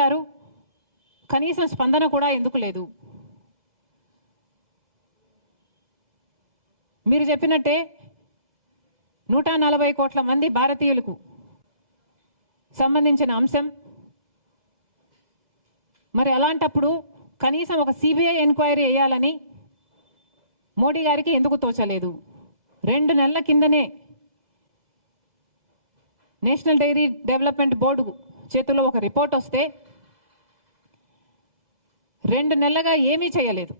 గారు కనీసం స్పందన కూడా ఎందుకు లేదు? మీరు చెప్పినట్టే 140 కోట్ల మంది భారతీయులకు సంబంధించిన అంశం. మరి అలాంటప్పుడు కనీసం ఒక సిబిఐ ఎంక్వైరీ వేయాలని మోడీ గారికి ఎందుకు తోచలేదు? 2 నెలల కిందనే నేషనల్ డైరీ డెవలప్మెంట్ బోర్డు చేతుల్లో ఒక రిపోర్ట్ వస్తే 2 నెలలుగా ఏమీ చేయలేదు.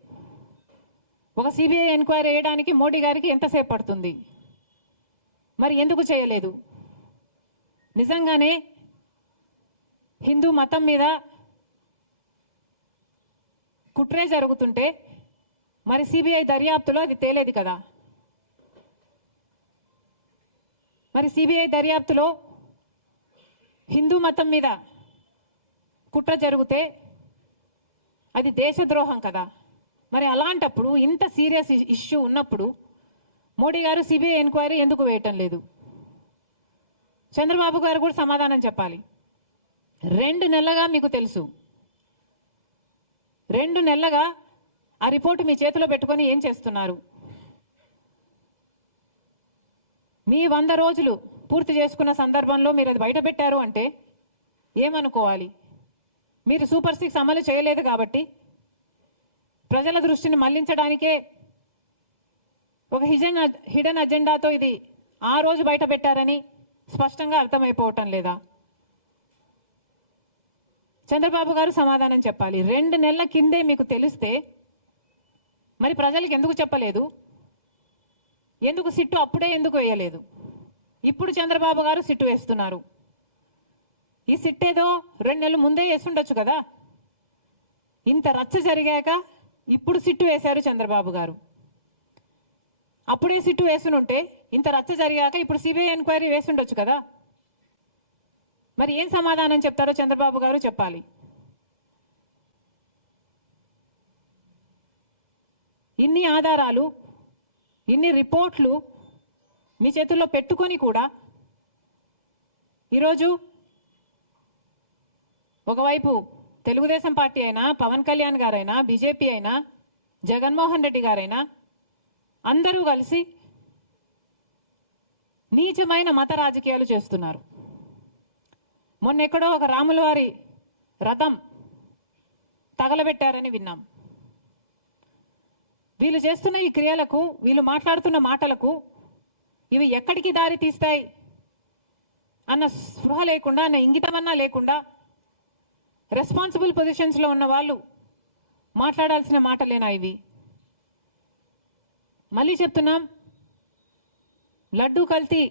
ఒక సిబిఐ ఎంక్వైరీ వేయడానికి మోడీ గారికి ఎంతసేపు పడుతుంది? మరి ఎందుకు చేయలేదు? నిజంగానే హిందూ మతం మీద కుట్రే జరుగుతుంటే మరి సిబిఐ దర్యాప్తులో అది తేలేది కదా? మరి సిబిఐ దర్యాప్తులో హిందూ మతం మీద కుట్ర జరిగితే అది దేశద్రోహం కదా? మరి అలాంటప్పుడు ఇంత సీరియస్ ఇష్యూ ఉన్నప్పుడు మోడీ గారు సిబిఐ ఎంక్వైరీ ఎందుకు వేయటం లేదు? చంద్రబాబు గారు కూడా సమాధానం చెప్పాలి. 2 నెలలుగా మీకు తెలుసు, 2 నెలలుగా ఆ రిపోర్టు మీ చేతిలో పెట్టుకొని ఏం చేస్తున్నారు? మీ 100 రోజులు పూర్తి చేసుకున్న సందర్భంలో మీరు అది బయట పెట్టారు అంటే ఏమనుకోవాలి? మీరు సూపర్ 6 అమలు చేయలేదు కాబట్టి ప్రజల దృష్టిని మళ్లించడానికే ఒక హిడెన్ అజెండాతో ఇది ఆ రోజు బయట పెట్టారని స్పష్టంగా అర్థమైపోవటం లేదా? చంద్రబాబు గారు సమాధానం చెప్పాలి. 2 నెలల కిందే మీకు తెలిస్తే మరి ప్రజలకు ఎందుకు చెప్పలేదు? ఎందుకు సిట్టు అప్పుడే ఎందుకు వేయలేదు? ఇప్పుడు చంద్రబాబు గారు సిట్టు వేస్తున్నారు. ఈ సిట్టేదో 2 నెలలు ముందే వేస్తుండొచ్చు కదా? ఇంత రచ్చ జరిగాక ఇప్పుడు సిట్టు వేశారు చంద్రబాబు గారు. అప్పుడే సిట్టు వేసునుంటే ఇంత రచ్చ జరిగాక ఇప్పుడు సిబిఐ ఎంక్వైరీ వేస్తుండొచ్చు కదా? మరి ఏం సమాధానం చెప్తారో చంద్రబాబు గారు చెప్పాలి. ఇన్ని ఆధారాలు, ఇన్ని రిపోర్ట్లు మీ చేతుల్లో పెట్టుకొని కూడా ఈరోజు ఒకవైపు తెలుగుదేశం పార్టీ అయినా, పవన్ కళ్యాణ్ గారైనా, బీజేపీ అయినా, జగన్మోహన్ రెడ్డి గారైనా అందరూ కలిసి నీచమైన మత రాజకీయాలు చేస్తున్నారు. మొన్నెక్కడో ఒక రాముల వారి రథం తగలబెట్టారని విన్నాం. వీళ్ళు చేస్తున్న ఈ క్రియలకు, వీళ్ళు మాట్లాడుతున్న మాటలకు ఇవి ఎక్కడికి దారి తీస్తాయి అన్న స్పృహ లేకుండా, అన్న ఇంగితమన్నా లేకుండా రెస్పాన్సిబుల్ పొజిషన్స్లో ఉన్న వాళ్ళు మాట్లాడాల్సిన మాటలేనా ఇవి? మళ్ళీ చెప్తున్నాం, లడ్డూ కల్తీ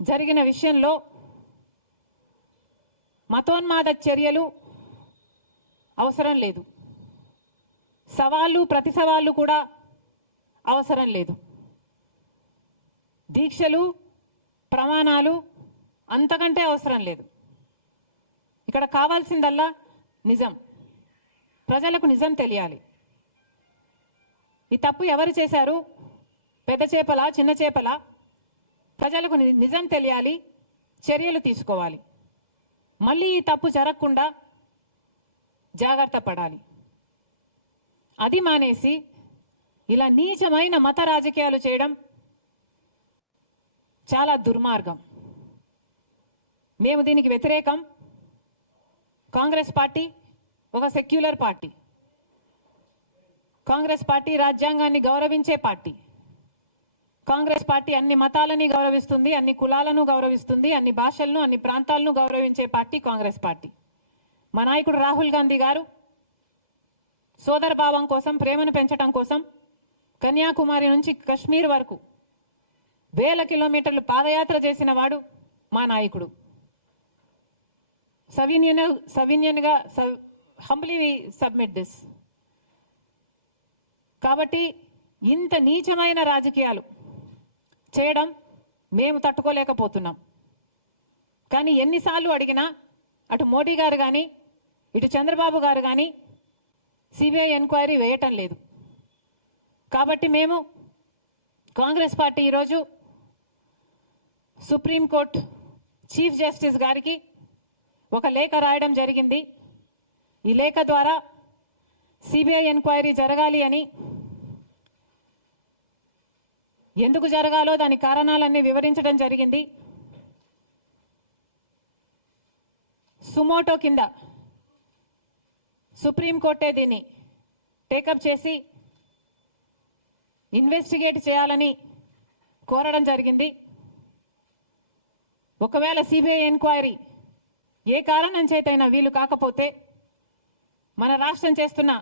జరిగిన విషయంలో మతోన్మాద చర్యలు అవసరం లేదు, సవాళ్ళు ప్రతి సవాళ్ళు కూడా అవసరం లేదు, దీక్షలు ప్రమాణాలు అంతకంటే అవసరం లేదు. ఇక్కడ కావాల్సిందల్లా నిజం, ప్రజలకు నిజం తెలియాలి. ఈ తప్పు ఎవరు చేశారు, పెద్ద చేపల చిన్న చేపల, ప్రజలకు నిజం తెలియాలి, చర్యలు తీసుకోవాలి. మళ్ళీ ఈ తప్పు జరగకుండా జాగ్రత్త పడాలి. అది మానేసి ఇలా నీచమైన మత రాజకీయాలు చేయడం చాలా దుర్మార్గం. మేము దీనికి వ్యతిరేకం. కాంగ్రెస్ పార్టీ ఒక సెక్యులర్ పార్టీ, కాంగ్రెస్ పార్టీ రాజ్యాంగాన్ని గౌరవించే పార్టీ. కాంగ్రెస్ పార్టీ అన్ని మతాలని గౌరవిస్తుంది, అన్ని కులాలను గౌరవిస్తుంది, అన్ని భాషలను, అన్ని ప్రాంతాలను గౌరవించే పార్టీ కాంగ్రెస్ పార్టీ. మా నాయకుడు రాహుల్ గాంధీ గారు సోదర భావం కోసం, ప్రేమను పెంచడం కోసం కన్యాకుమారి నుంచి కశ్మీర్ వరకు 1000 కిలోమీటర్లు పాదయాత్ర చేసిన వాడు మా నాయకుడు. సవినయంగా హంబ్లీ సబ్మిట్ దిస్. కాబట్టి ఇంత నీచమైన రాజకీయాలు చేయడం మేము తట్టుకోలేకపోతున్నాం. కానీ ఎన్నిసార్లు అడిగినా అటు మోడీ గారు కానీ, ఇటు చంద్రబాబు గారు కానీ సిబిఐ ఎంక్వైరీ వేయటం లేదు. కాబట్టి మేము కాంగ్రెస్ పార్టీ ఈరోజు సుప్రీంకోర్టు చీఫ్ జస్టిస్ గారికి ఒక లేఖ రాయడం జరిగింది. ఈ లేఖ ద్వారా సిబిఐ ఎంక్వైరీ జరగాలి అని, ఎందుకు జరగాలో దాని కారణాలన్నీ వివరించడం జరిగింది. సుమోటో కింద సుప్రీంకోర్టే దీన్ని టేకప్ చేసి ఇన్వెస్టిగేట్ చేయాలని కోరడం జరిగింది. ఒకవేళ సిబిఐ ఎంక్వైరీ ఏ కారణం చేతైనా వీలు కాకపోతే మన రాష్ట్రం చేస్తున్న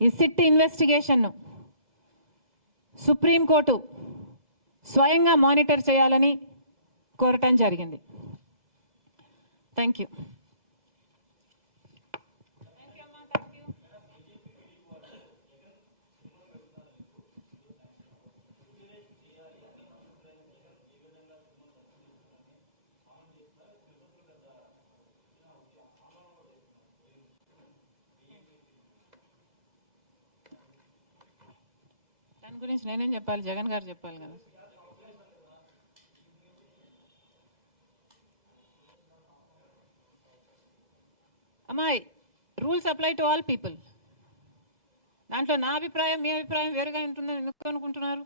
ఈ సిట్ ఇన్వెస్టిగేషన్ను సుప్రీంకోర్టు స్వయంగా మానిటర్ చేయాలని కోరటం జరిగింది. Thank you. దాని గురించి నేనేం చెప్పాలి, జగన్ గారు చెప్పాలి కదా. అమ్మాయి, rules apply to all people. దాంట్లో నా అభిప్రాయం మీ అభిప్రాయం వేరుగా ఉంటుందని ఎందుకు అనుకుంటున్నారు?